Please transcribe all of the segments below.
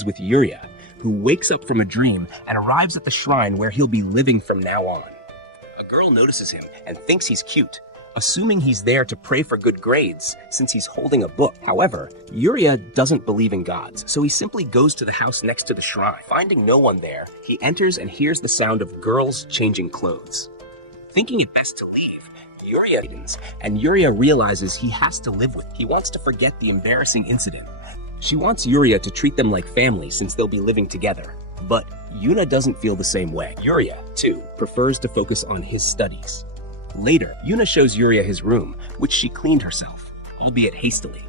with Yuria, who wakes up from a dream and arrives at the shrine where he'll be living from now on. A girl notices him and thinks he's cute, assuming he's there to pray for good grades since he's holding a book. However, Yuria doesn't believe in gods, so he simply goes to the house next to the shrine. Finding no one there, he enters and hears the sound of girls changing clothes. Thinking it best to leave, Yuria realizes he has to live with. He wants to forget the embarrassing incident. She wants Yuria to treat them like family since they'll be living together. But Yuna doesn't feel the same way. Yuria, too, prefers to focus on his studies. Later, Yuna shows Yuria his room, which she cleaned herself, albeit hastily.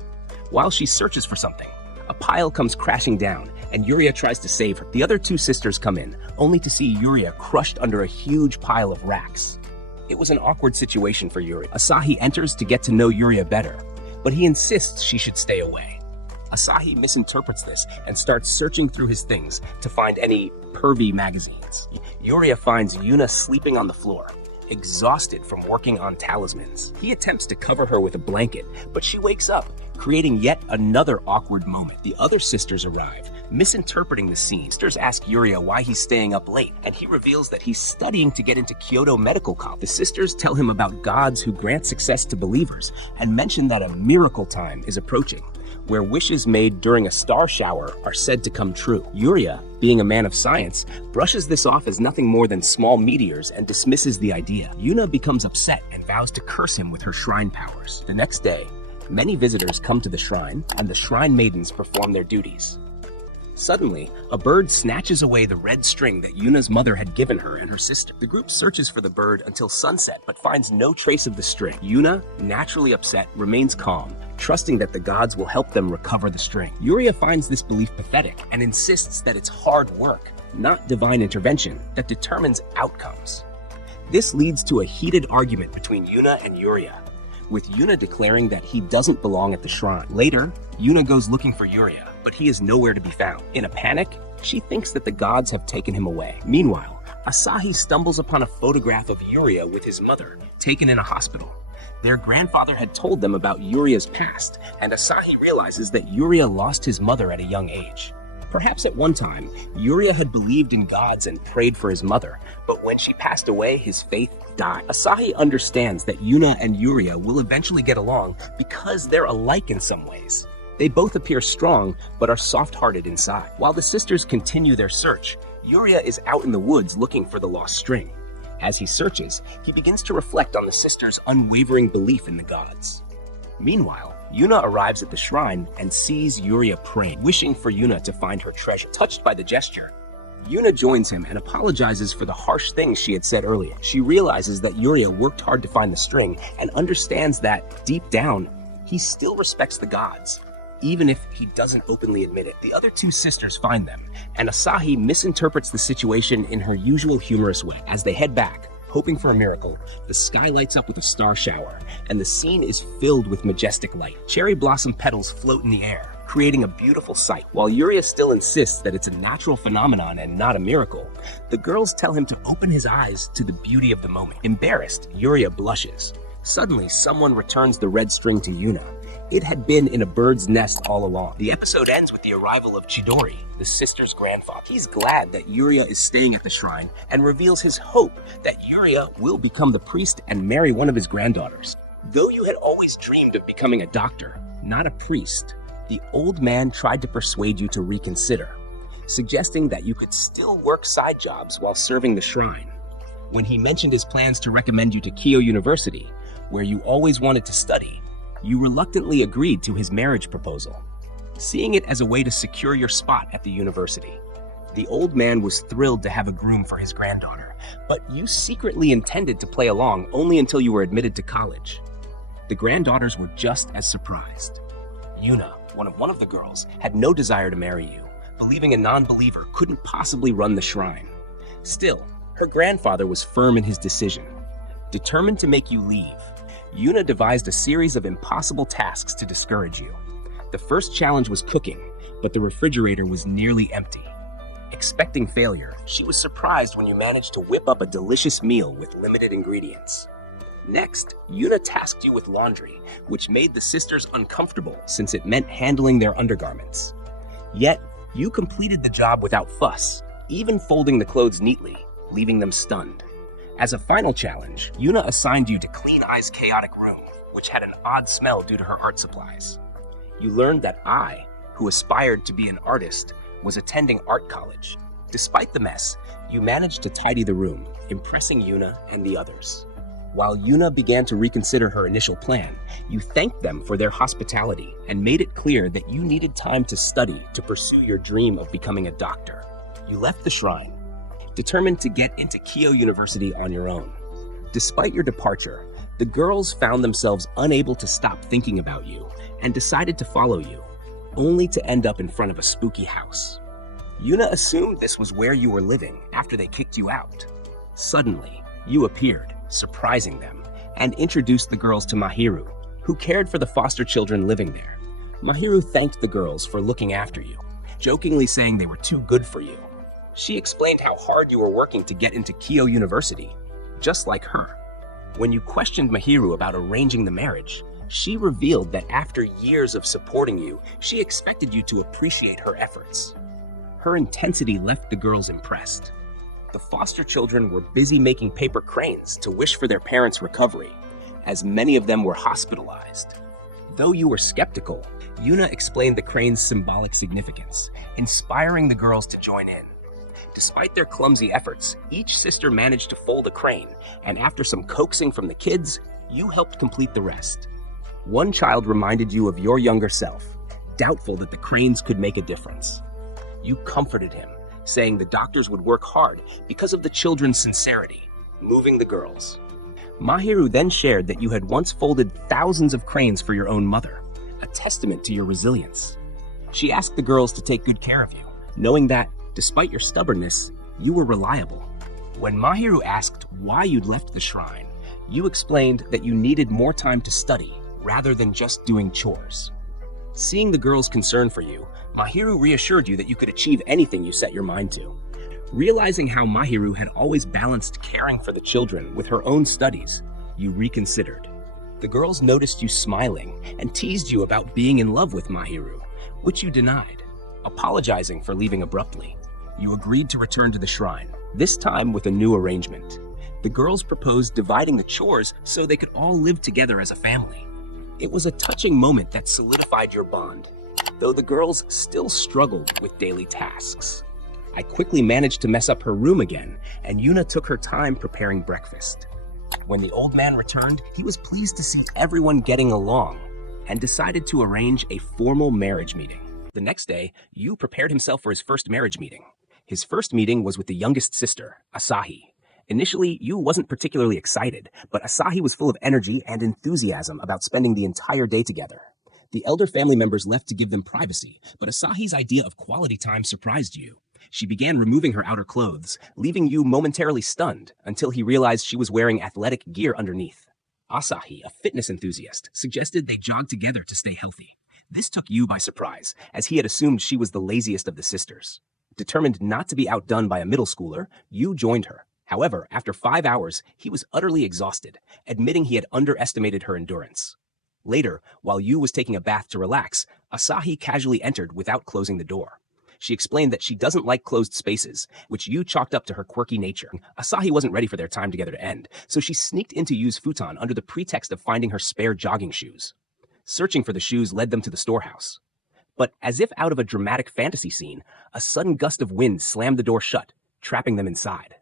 While she searches for something, a pile comes crashing down, and Yuria tries to save her. The other two sisters come in, only to see Yuria crushed under a huge pile of racks. It was an awkward situation for Yuria. Asahi enters to get to know Yuria better, but he insists she should stay away. Asahi misinterprets this and starts searching through his things to find any pervy magazines. Yuria finds Yuna sleeping on the floor, exhausted from working on talismans. He attempts to cover her with a blanket, but she wakes up, creating yet another awkward moment. The other sisters arrive, misinterpreting the scene. Sisters ask Yuria why he's staying up late, and he reveals that he's studying to get into Kyoto Medical College. The sisters tell him about gods who grant success to believers and mention that a miracle time is approaching, where wishes made during a star shower are said to come true. Yuria, being a man of science, brushes this off as nothing more than small meteors and dismisses the idea. Yuna becomes upset and vows to curse him with her shrine powers. The next day, many visitors come to the shrine, and the shrine maidens perform their duties. Suddenly, a bird snatches away the red string that Yuna's mother had given her and her sister. The group searches for the bird until sunset, but finds no trace of the string. Yuna, naturally upset, remains calm, trusting that the gods will help them recover the string. Yuria finds this belief pathetic and insists that it's hard work, not divine intervention, that determines outcomes. This leads to a heated argument between Yuna and Yuria, with Yuna declaring that he doesn't belong at the shrine. Later, Yuna goes looking for Yuria, but he is nowhere to be found. In a panic, she thinks that the gods have taken him away. Meanwhile, Asahi stumbles upon a photograph of Yuria with his mother, taken in a hospital. Their grandfather had told them about Yuria's past, and Asahi realizes that Yuria lost his mother at a young age. Perhaps at one time, Yuria had believed in gods and prayed for his mother, but when she passed away, his faith died. Asahi understands that Yuna and Yuria will eventually get along because they're alike in some ways. They both appear strong, but are soft-hearted inside. While the sisters continue their search, Yuria is out in the woods looking for the lost string. As he searches, he begins to reflect on the sisters' unwavering belief in the gods. Meanwhile, Yuna arrives at the shrine and sees Yuria praying, wishing for Yuna to find her treasure. Touched by the gesture, Yuna joins him and apologizes for the harsh things she had said earlier. She realizes that Yuria worked hard to find the string and understands that, deep down, he still respects the gods, even if he doesn't openly admit it. The other two sisters find them, and Asahi misinterprets the situation in her usual humorous way. As they head back, hoping for a miracle, the sky lights up with a star shower, and the scene is filled with majestic light. Cherry blossom petals float in the air, creating a beautiful sight. While Yuria still insists that it's a natural phenomenon and not a miracle, the girls tell him to open his eyes to the beauty of the moment. Embarrassed, Yuria blushes. Suddenly, someone returns the red string to Yuna. It had been in a bird's nest all along. The episode ends with the arrival of Chidori, the sister's grandfather. He's glad that Yuria is staying at the shrine and reveals his hope that Yuria will become the priest and marry one of his granddaughters. Though you had always dreamed of becoming a doctor, not a priest, the old man tried to persuade you to reconsider, suggesting that you could still work side jobs while serving the shrine. When he mentioned his plans to recommend you to Kyoto University, where you always wanted to study, you reluctantly agreed to his marriage proposal, seeing it as a way to secure your spot at the university. The old man was thrilled to have a groom for his granddaughter, but you secretly intended to play along only until you were admitted to college. The granddaughters were just as surprised. Yuna, one of the girls, had no desire to marry you, believing a non-believer couldn't possibly run the shrine. Still, her grandfather was firm in his decision. Determined to make you leave, Yuna devised a series of impossible tasks to discourage you. The first challenge was cooking, but the refrigerator was nearly empty. Expecting failure, she was surprised when you managed to whip up a delicious meal with limited ingredients. Next, Yuna tasked you with laundry, which made the sisters uncomfortable since it meant handling their undergarments. Yet, You completed the job without fuss, even folding the clothes neatly, leaving them stunned. As a final challenge, Yuna assigned you to clean Ai's chaotic room, which had an odd smell due to her art supplies. You learned that Ai, who aspired to be an artist, was attending art college. Despite the mess, you managed to tidy the room, impressing Yuna and the others. While Yuna began to reconsider her initial plan, you thanked them for their hospitality and made it clear that you needed time to study to pursue your dream of becoming a doctor. You left the shrine, determined to get into Kyo University on your own. Despite your departure, the girls found themselves unable to stop thinking about you and decided to follow you, only to end up in front of a spooky house. Yuna assumed this was where you were living after they kicked you out. Suddenly, you appeared, surprising them, and introduced the girls to Mahiru, who cared for the foster children living there. Mahiru thanked the girls for looking after you, jokingly saying they were too good for you. She explained how hard you were working to get into Kyo University, just like her. When you questioned Mahiru about arranging the marriage, she revealed that after years of supporting you, she expected you to appreciate her efforts. Her intensity left the girls impressed. The foster children were busy making paper cranes to wish for their parents' recovery, as many of them were hospitalized. Though you were skeptical, Yuna explained the crane's symbolic significance, inspiring the girls to join in. Despite their clumsy efforts, each sister managed to fold a crane, and after some coaxing from the kids, you helped complete the rest. One child reminded you of your younger self, doubtful that the cranes could make a difference. You comforted him, saying the doctors would work hard because of the children's sincerity, moving the girls. Mahiru then shared that you had once folded thousands of cranes for your own mother, a testament to your resilience. She asked the girls to take good care of you, knowing that, despite your stubbornness, you were reliable. When Mahiru asked why you'd left the shrine, you explained that you needed more time to study rather than just doing chores. Seeing the girls' concern for you, Mahiru reassured you that you could achieve anything you set your mind to. Realizing how Mahiru had always balanced caring for the children with her own studies, you reconsidered. The girls noticed you smiling and teased you about being in love with Mahiru, which you denied. Apologizing for leaving abruptly, you agreed to return to the shrine, this time with a new arrangement. The girls proposed dividing the chores so they could all live together as a family. It was a touching moment that solidified your bond, though the girls still struggled with daily tasks. I quickly managed to mess up her room again, and Yuna took her time preparing breakfast. When the old man returned, he was pleased to see everyone getting along and decided to arrange a formal marriage meeting. The next day, Yu prepared himself for his first marriage meeting. His first meeting was with the youngest sister, Asahi. Initially, Yu wasn't particularly excited, but Asahi was full of energy and enthusiasm about spending the entire day together. The elder family members left to give them privacy, but Asahi's idea of quality time surprised Yu. She began removing her outer clothes, leaving Yu momentarily stunned until he realized she was wearing athletic gear underneath. Asahi, a fitness enthusiast, suggested they jog together to stay healthy. This took Yu by surprise, as he had assumed she was the laziest of the sisters. Determined not to be outdone by a middle schooler, Yu joined her. However, after 5 hours, he was utterly exhausted, admitting he had underestimated her endurance. Later, while Yu was taking a bath to relax, Asahi casually entered without closing the door. She explained that she doesn't like closed spaces, which Yu chalked up to her quirky nature. Asahi wasn't ready for their time together to end, so she sneaked into Yu's futon under the pretext of finding her spare jogging shoes. Searching for the shoes led them to the storehouse. But as if out of a dramatic fantasy scene, a sudden gust of wind slammed the door shut, trapping them inside.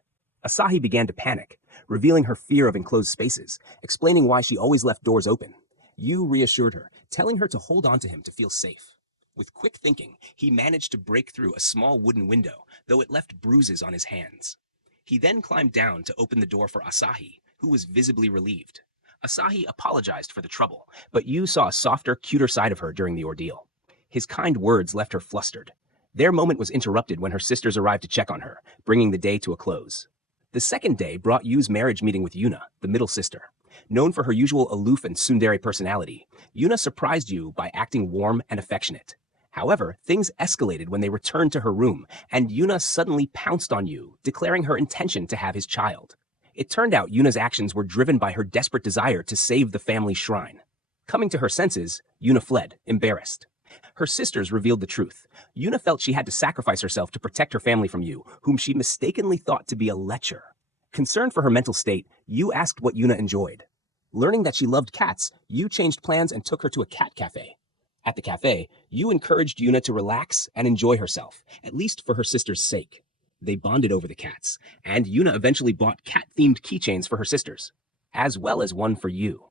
Asahi began to panic, revealing her fear of enclosed spaces, explaining why she always left doors open. Yu reassured her, telling her to hold on to him to feel safe. With quick thinking, he managed to break through a small wooden window, though it left bruises on his hands. He then climbed down to open the door for Asahi, who was visibly relieved. Asahi apologized for the trouble, but Yu saw a softer, cuter side of her during the ordeal. His kind words left her flustered. Their moment was interrupted when her sisters arrived to check on her, bringing the day to a close. The second day brought Yu's marriage meeting with Yuna, the middle sister. Known for her usual aloof and tsundere personality, Yuna surprised Yu by acting warm and affectionate. However, things escalated when they returned to her room, and Yuna suddenly pounced on Yu, declaring her intention to have his child. It turned out Yuna's actions were driven by her desperate desire to save the family shrine. Coming to her senses, Yuna fled, embarrassed. Her sisters revealed the truth. Yuna felt she had to sacrifice herself to protect her family from Yu, whom she mistakenly thought to be a lecher. Concerned for her mental state, Yu asked what Yuna enjoyed. Learning that she loved cats, Yu changed plans and took her to a cat cafe. At the cafe, Yu encouraged Yuna to relax and enjoy herself, at least for her sister's sake. They bonded over the cats, and Yuna eventually bought cat-themed keychains for her sisters, as well as one for Yu.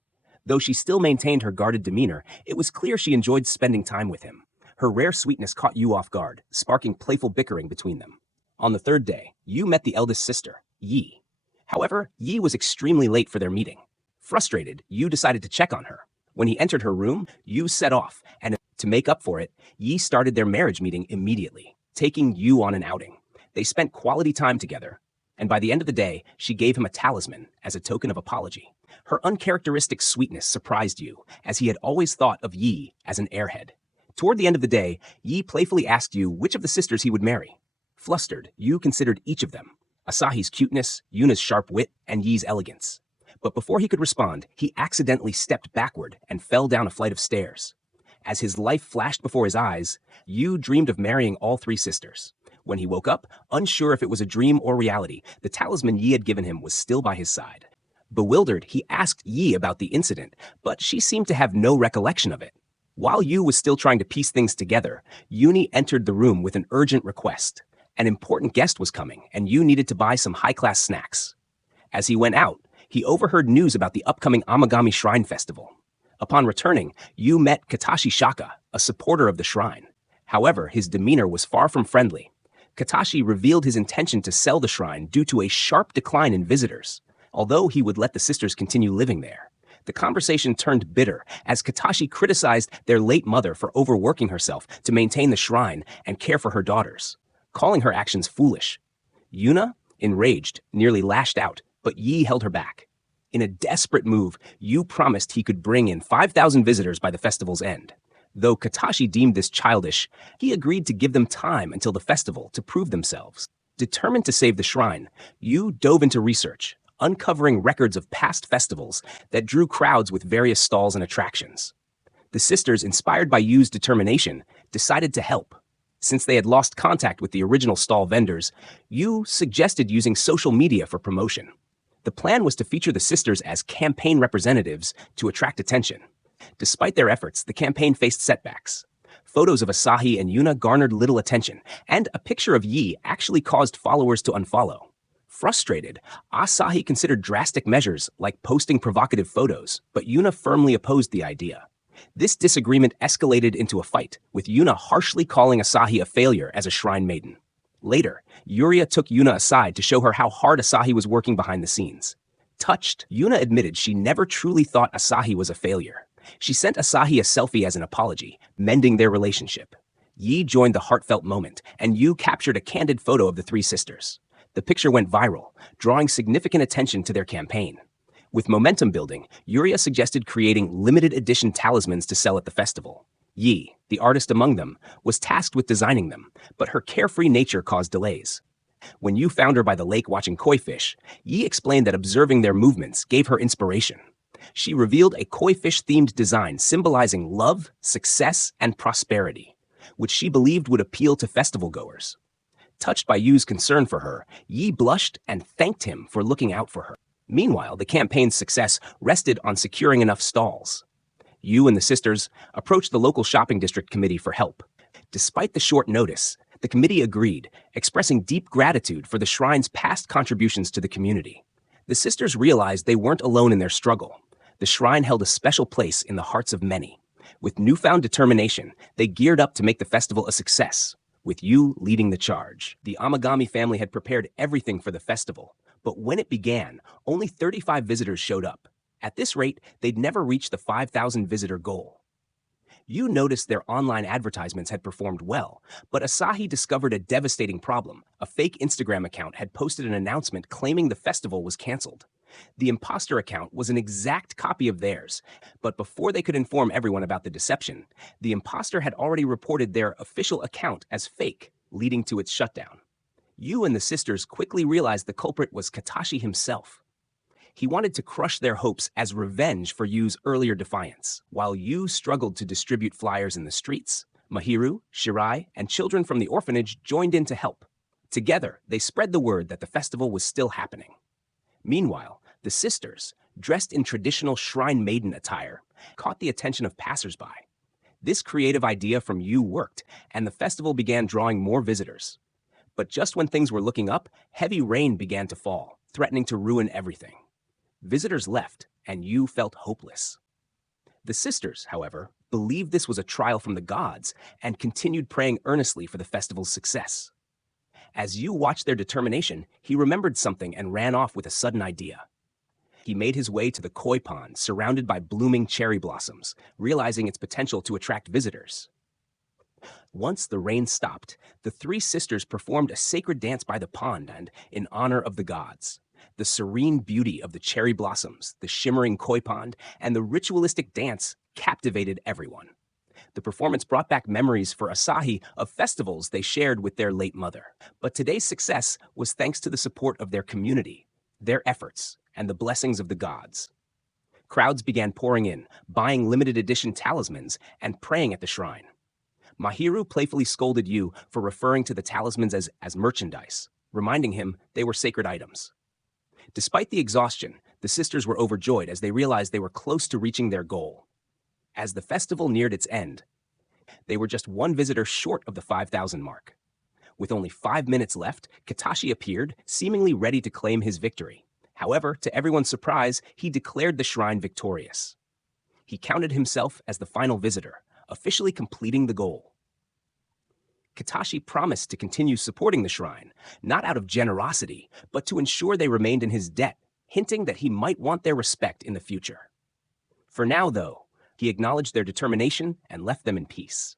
Though she still maintained her guarded demeanor, it was clear she enjoyed spending time with him. Her rare sweetness caught Yu off guard, sparking playful bickering between them. On the third day, Yu met the eldest sister, Yi. However, Yi was extremely late for their meeting. Frustrated, Yu decided to check on her. When he entered her room, Yu set off, and to make up for it, Yi started their marriage meeting immediately, taking Yu on an outing. They spent quality time together, and by the end of the day, she gave him a talisman as a token of apology. Her uncharacteristic sweetness surprised Yu, as he had always thought of Yi as an airhead. Toward the end of the day, Yi playfully asked Yu which of the sisters he would marry. Flustered, Yu considered each of them: Asahi's cuteness, Yuna's sharp wit, and Yi's elegance. But before he could respond, he accidentally stepped backward and fell down a flight of stairs. As his life flashed before his eyes, Yu dreamed of marrying all three sisters. When he woke up, unsure if it was a dream or reality, the talisman Yi had given him was still by his side. Bewildered, he asked Yi about the incident, but she seemed to have no recollection of it. While Yu was still trying to piece things together, Yuni entered the room with an urgent request. An important guest was coming, and Yu needed to buy some high-class snacks. As he went out, he overheard news about the upcoming Amagami Shrine Festival. Upon returning, Yu met Katashi Shaka, a supporter of the shrine. However, his demeanor was far from friendly. Katashi revealed his intention to sell the shrine due to a sharp decline in visitors, although he would let the sisters continue living there. The conversation turned bitter as Katashi criticized their late mother for overworking herself to maintain the shrine and care for her daughters, calling her actions foolish. Yuna, enraged, nearly lashed out, but Yi held her back. In a desperate move, Yu promised he could bring in 5,000 visitors by the festival's end. Though Katashi deemed this childish, he agreed to give them time until the festival to prove themselves. Determined to save the shrine, Yu dove into research, uncovering records of past festivals that drew crowds with various stalls and attractions. The sisters, inspired by Yu's determination, decided to help. Since they had lost contact with the original stall vendors, Yu suggested using social media for promotion. The plan was to feature the sisters as campaign representatives to attract attention. Despite their efforts, the campaign faced setbacks. Photos of Asahi and Yuna garnered little attention, and a picture of Yi actually caused followers to unfollow. Frustrated, Asahi considered drastic measures like posting provocative photos, but Yuna firmly opposed the idea. This disagreement escalated into a fight, with Yuna harshly calling Asahi a failure as a shrine maiden. Later, Yuria took Yuna aside to show her how hard Asahi was working behind the scenes. Touched, Yuna admitted she never truly thought Asahi was a failure. She sent Asahi a selfie as an apology, mending their relationship. Yi joined the heartfelt moment, and Yu captured a candid photo of the three sisters. The picture went viral, drawing significant attention to their campaign. With momentum building, Yuria suggested creating limited edition talismans to sell at the festival. Yi, the artist among them, was tasked with designing them, but her carefree nature caused delays. When Yu found her by the lake watching koi fish, Yi explained that observing their movements gave her inspiration. She revealed a koi fish-themed design symbolizing love, success, and prosperity, which she believed would appeal to festival-goers. Touched by Yu's concern for her, Yi blushed and thanked him for looking out for her. Meanwhile, the campaign's success rested on securing enough stalls. Yu and the sisters approached the local shopping district committee for help. Despite the short notice, the committee agreed, expressing deep gratitude for the shrine's past contributions to the community. The sisters realized they weren't alone in their struggle. The shrine held a special place in the hearts of many. With newfound determination, they geared up to make the festival a success, with Yu leading the charge. The Amagami family had prepared everything for the festival, but when it began, only 35 visitors showed up. At this rate, they'd never reach the 5,000 visitor goal. Yu noticed their online advertisements had performed well, but Asahi discovered a devastating problem. A fake Instagram account had posted an announcement claiming the festival was canceled. The imposter account was an exact copy of theirs, but before they could inform everyone about the deception, the imposter had already reported their official account as fake, leading to its shutdown. Yu and the sisters quickly realized the culprit was Katashi himself. He wanted to crush their hopes as revenge for Yu's earlier defiance. While Yu struggled to distribute flyers in the streets, Mahiru, Shirai, and children from the orphanage joined in to help. Together, they spread the word that the festival was still happening. Meanwhile, the sisters, dressed in traditional shrine maiden attire, caught the attention of passersby. This creative idea from Yu worked, and the festival began drawing more visitors. But just when things were looking up, heavy rain began to fall, threatening to ruin everything. Visitors left, and Yu felt hopeless. The sisters, however, believed this was a trial from the gods and continued praying earnestly for the festival's success. As Yu watched their determination, he remembered something and ran off with a sudden idea. He made his way to the koi pond, surrounded by blooming cherry blossoms, realizing its potential to attract visitors. Once the rain stopped, the three sisters performed a sacred dance by the pond and in honor of the gods. The serene beauty of the cherry blossoms, the shimmering koi pond, and the ritualistic dance captivated everyone. The performance brought back memories for Asahi of festivals they shared with their late mother. But today's success was thanks to the support of their community, their efforts, and the blessings of the gods. Crowds began pouring in, buying limited edition talismans and praying at the shrine. Mahiru playfully scolded Yu for referring to the talismans as merchandise, reminding him they were sacred items. Despite the exhaustion, the sisters were overjoyed as they realized they were close to reaching their goal. As the festival neared its end, they were just one visitor short of the 5,000 mark. With only 5 minutes left, Katashi appeared, seemingly ready to claim his victory. However, to everyone's surprise, he declared the shrine victorious. He counted himself as the final visitor, officially completing the goal. Katashi promised to continue supporting the shrine, not out of generosity, but to ensure they remained in his debt, hinting that he might want their respect in the future. For now, though, he acknowledged their determination and left them in peace.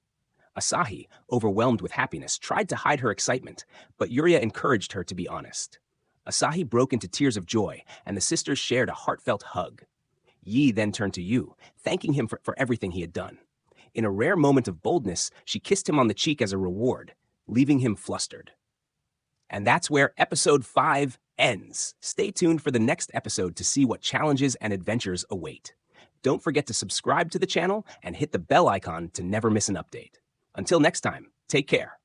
Asahi, overwhelmed with happiness, tried to hide her excitement, but Yuria encouraged her to be honest. Asahi broke into tears of joy, and the sisters shared a heartfelt hug. Yi then turned to Yu, thanking him for everything he had done. In a rare moment of boldness, she kissed him on the cheek as a reward, leaving him flustered. And that's where episode 5 ends. Stay tuned for the next episode to see what challenges and adventures await. Don't forget to subscribe to the channel and hit the bell icon to never miss an update. Until next time, take care.